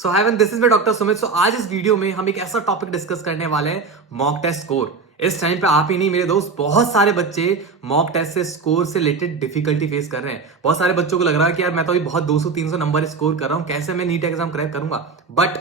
So hi everyone, this is my doctor Sumit. So आज इस video में हम एक ऐसा टॉपिक डिस्कस करने वाले हैं, मॉक टेस्ट स्कोर। इस टाइम पे आप ही नहीं मेरे दोस्त, बहुत सारे बच्चे मॉक टेस्ट से स्कोर से रिलेटेड डिफिकल्टी फेस कर रहे हैं। बहुत सारे बच्चों को लग रहा है कि यार मैं तो अभी बहुत 200-300 नंबर स्कोर कर रहा हूं, कैसे मैं नीट एग्जाम क्रैक करूंगा। बट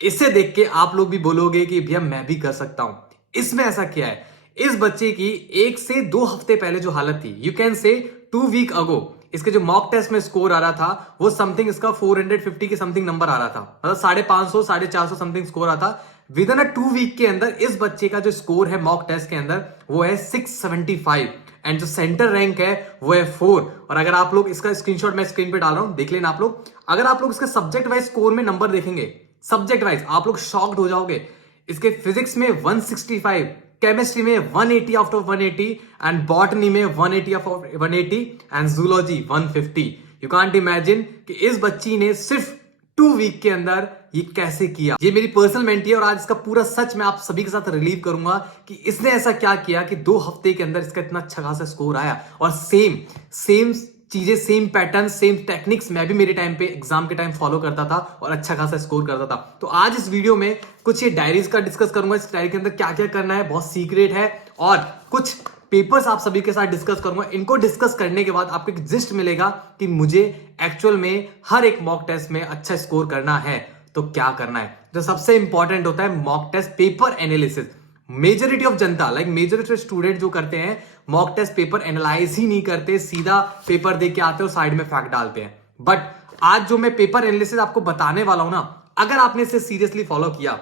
इसे देख के आप लोग भी बोलोगे कि भैया मैं भी कर सकता हूं। इसमें ऐसा क्या है, इस बच्चे की 1 से 2 हफ्ते पहले जो हालत थी, you can say 2 week ago, इसके जो मॉक टेस्ट में स्कोर आ रहा था वो समथिंग इसका 450 के समथिंग नंबर आ रहा था, मतलब 550 450 समथिंग स्कोर आ था। विद इन 2 वीक के अंदर इस बच्चे का जो स्कोर है मॉक टेस्ट के अंदर वो है 675 एंड जो सेंटर रैंक है वो है 4। और अगर आप लोग इसका स्क्रीनशॉट मैं स्क्रीन पे डाल रहा हूं, देख लेना आप लोग। अगर आप लोग इसके सब्जेक्ट वाइज स्कोर में नंबर देखेंगे, सब्जेक्ट वाइज आप लोग शॉक्ड हो जाओगे। इसके फिजिक्स में 165, केमिस्ट्री में 180 आउट ऑफ 180 एंड बॉटनी में 180 out of 180 and zoology 150। You can't imagine कि इस बच्ची ने सिर्फ 2 वीक के अंदर ये कैसे किया। ये मेरी पर्सनल मेंटी है और आज इसका पूरा सच मैं आप सभी के साथ रिलीव करूंगा कि इसने ऐसा क्या किया कि 2 हफ्ते के अंदर इसका इतना अच्छा खासा स्कोर आया। और सेम चीजें, सेम पैटर्न, सेम टेक्निक्स मैं भी मेरे टाइम पे एग्जाम के टाइम फॉलो करता था और अच्छा खासा स्कोर करता था। तो आज इस वीडियो में कुछ ये डायरीज का डिस्कस करूंगा, इस डायरी के अंदर क्या क्या करना है, बहुत सीक्रेट है। और कुछ पेपर्स आप सभी के साथ डिस्कस करूंगा। इनको डिस्कस करने के बाद आपको एक जिस्ट मिलेगा कि मुझे एक्चुअल में हर एक मॉक टेस्ट में अच्छा स्कोर करना है तो क्या करना है। जो सबसे इंपॉर्टेंट होता है mock test paper analysis. Majority of जनता, लाइक मेजोरिटी ऑफ स्टूडेंट जो करते हैं मॉक टेस्ट पेपर एनालाइज ही नहीं करते, सीधा पेपर देख के आते हैं और साइड में फैक्ट डालते हैं। बट आज जो मैं पेपर एनालिसिस आपको बताने वाला हूं ना, अगर आपने इसे सीरियसली फॉलो किया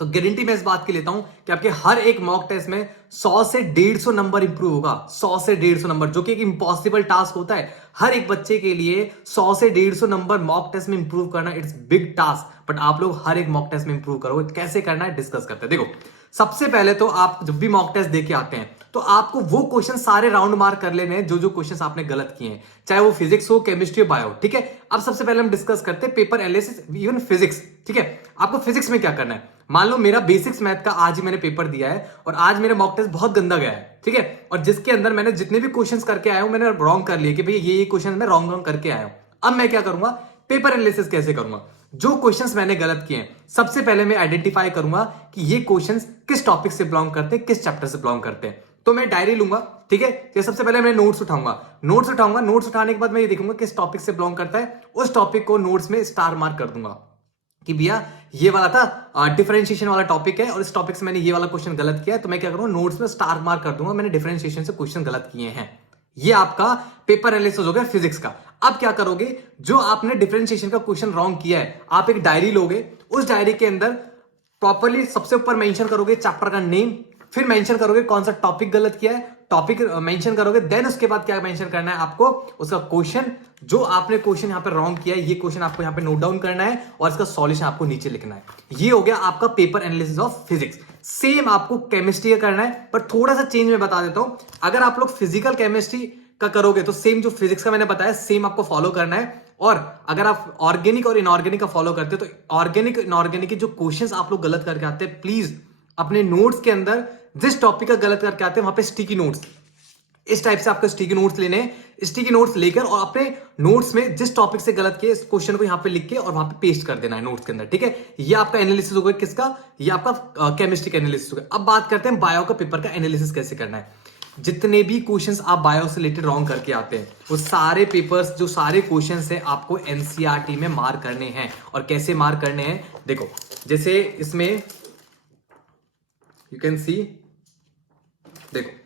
तो गारंटी मैं इस बात की लेता हूं कि आपके हर एक मॉक टेस्ट में 100 से 150 नंबर इंप्रूव होगा। 100 से 150 नंबर, जो कि एक इंपॉसिबल टास्क होता है हर एक बच्चे के लिए। 100 से 150 नंबर मॉक टेस्ट में इंप्रूव करना, इट्स बिग टास्क। बट आप लोग हर एक मॉक टेस्ट में इंप्रूव करोगे, कैसे करना है डिस्कस करते हैं। देखो, सबसे पहले तो आप जब भी मॉक टेस्ट देके आते हैं तो आपको वो क्वेश्चन सारे राउंड मार्क कर लेने हैं जो जो क्वेश्चन आपने गलत किए हैं, चाहे वो फिजिक्स हो, केमिस्ट्री हो, बायो। ठीक है, अब सबसे पहले हम डिस्कस करते हैं पेपर एनालिसिस, इवन फिजिक्स। ठीक है, आपको फिजिक्स में क्या करना है। मान लो मेरा बेसिक्स मैथ का आज ही मैंने पेपर दिया है और आज मेरा मॉक टेस्ट बहुत गंदा गया है। ठीक है, और जिसके अंदर मैंने जितने भी क्वेश्चंस करके आया हूं मैंने रॉन्ग कर लिए कि भाई ये क्वेश्चन मैं रॉन्ग करके आया हूं। अब मैं क्या करूंगा, पेपर एनालिसिस कैसे करूंगा। जो क्वेश्चंस मैंने गलत किए हैं सबसे पहले मैं आइडेंटिफाई करूंगा कि ये क्वेश्चंस किस टॉपिक से बिलोंग करते हैं, किस चैप्टर से बिलोंग करते हैं। तो मैं डायरी लूंगा। ठीक है, तो सबसे पहले मैं नोट्स उठाऊंगा। नोट्स उठाने के बाद मैं ये देखूंगा किस टॉपिक से बिलोंग करता है, उस टॉपिक को नोट्स में स्टार मार्क कर दूंगा कि भैया ये वाला था डिफरेंशिएशन वाला टॉपिक है और इस टॉपिक से मैंने ये वाला क्वेश्चन गलत किया है, तो मैं क्या करूंगा नोट्स में स्टार मार्क कर दूंगा, मैंने डिफरेंशिएशन से क्वेश्चन गलत किए हैं। ये आपका पेपर एनालिसिस हो गया फिजिक्स का। अब क्या करोगे, जो आपने डिफरेंशिएशन का क्वेश्चन रॉन्ग किया है, आप एक डायरी लोगे। उस डायरी के अंदर प्रॉपरली सबसे ऊपर मेंशन करोगे चैप्टर का नेम, फिर मेंशन करोगे कौन सा टॉपिक गलत किया है, टॉपिक मेंशन करोगे। देन उसके बाद क्या मेंशन करना है आपको, उसका क्वेश्चन, जो आपने क्वेश्चन यहां पे रॉन्ग किया है ये क्वेश्चन आपको यहां पे नोट डाउन करना है और इसका सॉल्यूशन आपको नीचे लिखना है। ये हो गया आपका paper analysis of physics. Same आपको केमिस्ट्री का करना है, पर थोड़ा सा चेंज मैं बता देता हूं। अगर आप लोग फिजिकल केमिस्ट्री का करोगे तो सेम जो फिजिक्स का मैंने बताया सेम आपको फॉलो करना है। और अगर आप ऑर्गेनिक और इनऑर्गेनिक का फॉलो करते हो तो ऑर्गेनिक इनऑर्गेनिक के जो क्वेश्चंस आप लोग गलत करके आते हैं, प्लीज अपने नोट्स के अंदर जिस टॉपिक का गलत करके आते हैं वहां पे स्टिकी नोट्स, इस टाइप से आपको स्टिकी नोट्स लेने हैं। स्टिकी नोट्स लेकर और अपने नोट्स में जिस टॉपिक से गलत किए इस क्वेश्चन को यहां पे लिख के और वहां पे पेस्ट कर देना है नोट्स के अंदर। ठीक है, ये आपका एनालिसिस होगा किसका, ये आपका केमिस्ट्री का एनालिसिस होगा। अब बात करते हैं बायो का पेपर का एनालिसिस कैसे करना है। जितने भी क्वेश्चंस आप बायो से रिलेटेड रॉन्ग करके आते हैं वो सारे पेपर्स, जो सारे क्वेश्चंस हैं आपको एनसीईआरटी में मार्क करने हैं। और कैसे मार्क करने हैं, देखो जैसे इसमें यू कैन सी, देखो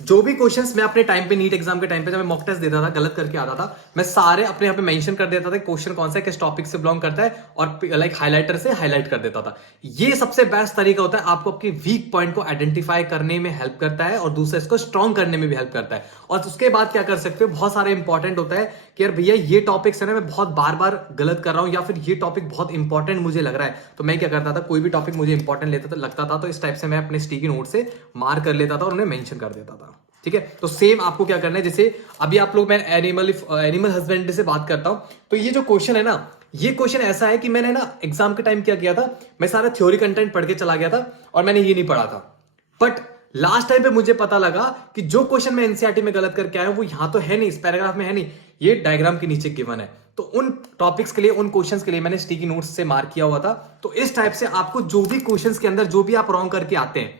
जो भी क्वेश्चंस मैं अपने टाइम पे नीट एग्जाम के टाइम पे जब मैं मॉक टेस्ट देता था गलत करके आता था, मैं सारे अपने यहाँ पे मेंशन कर देता था क्वेश्चन कौन सा है, किस टॉपिक से बिलोंग करता है और लाइक हाइलाइटर से हाईलाइट कर देता था। ये सबसे बेस्ट तरीका होता है, आपको आपके वीक पॉइंट को आइडेंटिफाई करने में हेल्प करता है और दूसरा इसको स्ट्रॉन्ग करने में भी हेल्प करता है। और उसके बाद क्या कर सकते हो, बहुत सारे इंपॉर्टेंट होता है कि यार भैया ये टॉपिक्स है ना मैं बहुत बार बार गलत कर रहा हूं या फिर ये टॉपिक बहुत इंपॉर्टेंट मुझे लग रहा है, तो मैं क्या करता था, कोई भी टॉपिक मुझे इंपॉर्टेंट लगता था तो इस टाइप से मैं अपने स्टिकी नोट से मार्क कर लेता था और उन्हें मेंशन कर देता था। ठीक है, तो सेम आपको क्या करना है, जैसे अभी आप लोग, मैं एनिमल हस्बेंड्री से बात करता हूं तो ये जो क्वेश्चन है ना, ये क्वेश्चन ऐसा है कि मैंने ना एग्जाम के टाइम क्या किया था, मैं सारा थ्योरी कंटेंट पढ़ के चला गया था और मैंने ये नहीं पढ़ा था। बट लास्ट टाइम पे मुझे पता लगा कि जो क्वेश्चन मैं एनसीईआरटी में गलत करके आया हूं वो यहां तो है नहीं, इस पैराग्राफ में है नहीं, ये डायग्राम के नीचे गिवन है। तो उन टॉपिक्स के लिए, उन क्वेश्चंस के लिए मैंने स्टिकी नोट्स से मार्क किया हुआ था। तो इस टाइप से आपको जो भी क्वेश्चंस के अंदर जो भी आप रॉन्ग करके आते हैं,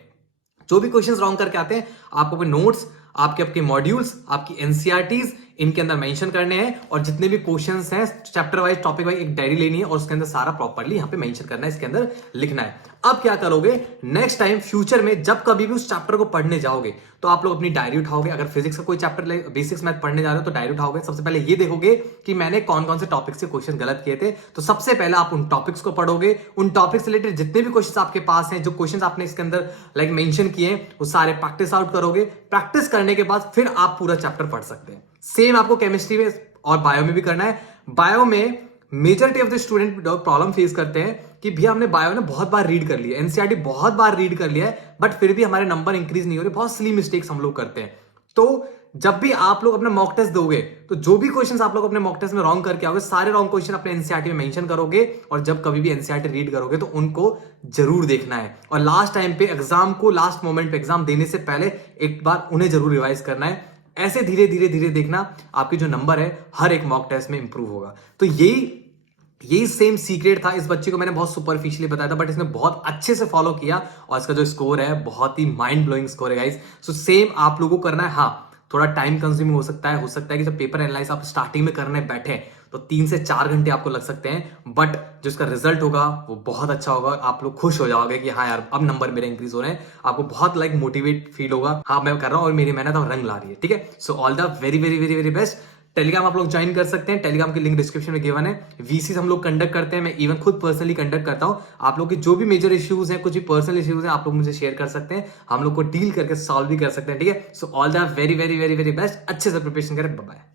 जो भी क्वेश्चंस रॉन्ग करके आते हैं, आपको अपने नोट्स, आपके मॉड्यूल्स, आपकी एनसीईआरटीज इनके अंदर मेंशन करने हैं, और जितने भी क्वेश्चंस हैं चैप्टर वाइज, टॉपिक वाइज एक डायरी लेनी है और उसके अंदर सारा प्रॉपर्ली यहां पे मेंशन करना है, इसके अंदर लिखना है। अब क्या करोगे, नेक्स्ट टाइम फ्यूचर में जब कभी भी उस चैप्टर को पढ़ने जाओगे तो आप लोग अपनी डायरी उठाओगे। अगर फिजिक्स का कोई चैप्टर बेसिक्स मैथ पढ़ने जा रहे हो तो डायरी उठाओगे। सबसे पहले ये देखोगे कि मैंने कौन कौन से टॉपिक से क्वेश्चन गलत किए थे, तो सबसे पहले आप उन टॉपिक्स को पढ़ोगे। उन टॉपिक से रिलेटेड जितने भी क्वेश्चन आपके पास हैं, जो क्वेश्चन आपने इसके अंदर मेंशन किए, वो सारे प्रैक्टिस आउट करोगे। प्रैक्टिस करने के बाद फिर आप पूरा चैप्टर पढ़ सकते हैं। सेम आपको केमिस्ट्री में और बायो में भी करना है। बायो में majority of the student problem face करते हैं कि भैया हमने बायो ने बहुत बार रीड कर लिया, एनसीईआरटी बहुत बार रीड कर लिया है, बट फिर भी हमारे नंबर इंक्रीज नहीं हो रहे। बहुत सिली मिस्टेक्स हम लोग करते हैं। तो जब भी आप लोग अपना मॉक टेस्ट दोगे तो जो भी क्वेश्चंस आप लोग अपने मॉक टेस्ट में रॉन्ग करके आओगे, सारे रॉन्ग क्वेश्चन अपने एनसीईआरटी में मेंशन करोगे, और जब कभी भी एनसीईआरटी रीड करोगे तो उनको जरूर देखना है। और लास्ट टाइम पे एग्जाम को, लास्ट मोमेंट पे एग्जाम देने से पहले एक बार उन्हें जरूर रिवाइज करना है। ऐसे धीरे धीरे धीरे देखना आपकी जो नंबर है हर एक मॉक टेस्ट में इंप्रूव होगा। तो यही सेम सीक्रेट था। इस बच्चे को मैंने बहुत सुपरफिशियली बताया था, बट इसने बहुत अच्छे से फॉलो किया और इसका जो स्कोर है बहुत ही माइंड ब्लोइंग स्कोर है गाइस। सो सेम आप लोगों को करना है। हाँ, थोड़ा टाइम कंज्यूमिंग हो सकता है कि जब पेपर एनालाइज आप स्टार्टिंग में करने बैठे तो 3 से 4 घंटे आपको लग सकते हैं, बट जो इसका रिजल्ट होगा वो बहुत अच्छा होगा। आप लोग खुश हो जाओगे कि हाँ यार, अब नंबर मेरे इंक्रीज हो रहे हैं। आपको बहुत मोटिवेट फील होगा, हाँ मैं कर रहा हूँ और मेरी मेहनत अब रंग ला रही है। ठीक है, so all the very very very very best. Telegram आप लोग ज्वाइन कर सकते हैं, टेलीग्राम की लिंक डिस्क्रिप्शन में गिवन है। वीसी हम लोग कंडक्ट करते हैं, मैं इवन खुद पर्सनली कंडक्ट करता हूं। आप लोग के जो भी मेजर इश्यूज हैं, कुछ भी पर्सनल इश्यूज हैं, आप लोग मुझे शेयर कर सकते हैं, हम लोग को डील करके सॉल्व भी कर सकते हैं। ठीक है, so all the very very very very best. अच्छे से प्रिपरेशन करें। Bye bye.